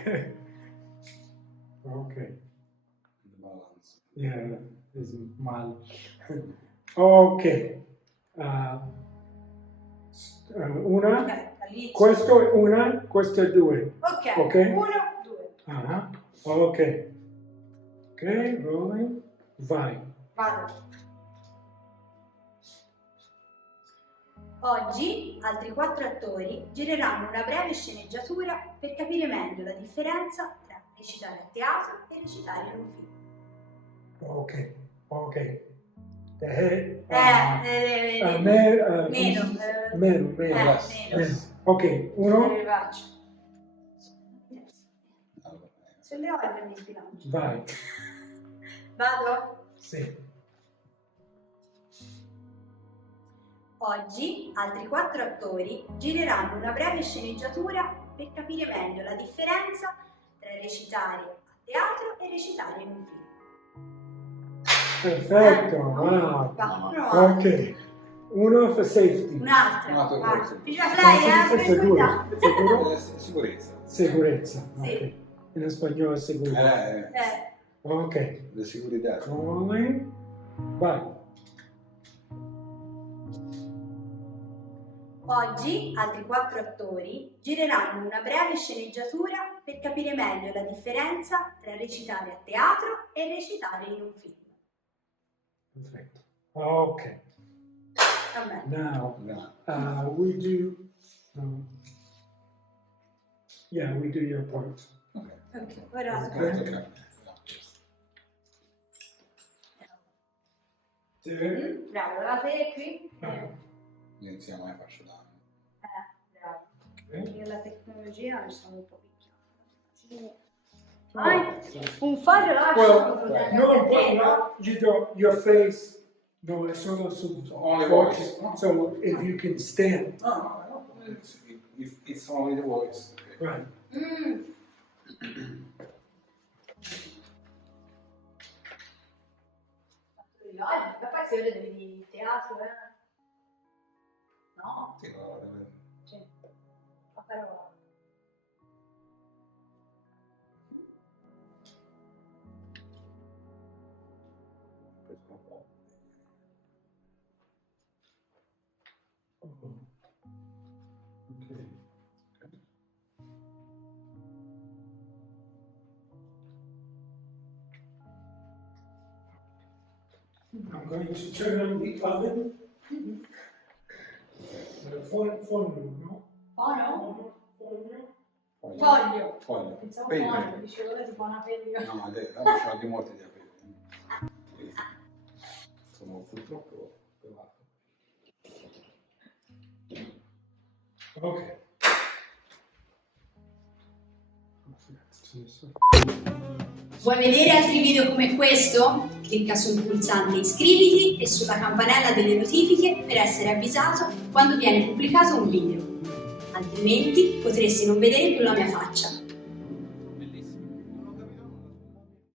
Okay. Okay. The balance. Yeah, is mal. Ok. Una. Ok, all'inizio. Questo è una, questo è due. Ok, Ok. 1, 2. Ah, ok. Ok, rolling. Vai. Vado. Oggi altri 4 attori gireranno una breve sceneggiatura per capire meglio la differenza tra recitare a teatro e recitare in un film. Ok, ok. Meno. Meno. Meno. Ok, uno. Come le faccio? Se le ho le sbilancio. Vai. Vado? Sì. Oggi altri 4 attori gireranno una breve sceneggiatura per capire meglio la differenza tra recitare a teatro e recitare in un film. Perfetto, wow. Ok. Uno for safety. Un'altra. Vai. Pigia lei, per Sicuro? segurità. Sicurezza. Sicurezza. Sì. Ok. In spagnolo sicurezza. Ok. La sicurezza. Rolling. Vai. Oggi altri 4 attori gireranno una breve sceneggiatura per capire meglio la differenza tra recitare a teatro e recitare in un film. Perfetto. Ok. Vabbè. Now, we do. Yeah, we do your part. Ok, ora Ok. Two. bravo, la te qui? Io insieme mai faccio danno. Bravo. Ok. Io la tecnologia mi sono un po' picchiata. Un foglio lascio. Well, no, you don't. Your face. No, it's solo su. Only voice. So if you can stand. No. If it's only the voice. Okay. Right. Poi se io devi di teatro, no? Sì, no, Sì. A parola. questo un po'. Okay. I'm going to turn on the oven. Forno, no? Fono? Foglio. Foglio. Pensavo Paper. fono, dicevo che si fa una pellicola. No, adesso ho di molti di aprile. Sono purtroppo pevato. Ok. Vuoi vedere altri video come questo? Clicca sul pulsante iscriviti e sulla campanella delle notifiche per essere avvisato quando viene pubblicato un video. Altrimenti potresti non vedere più la mia faccia.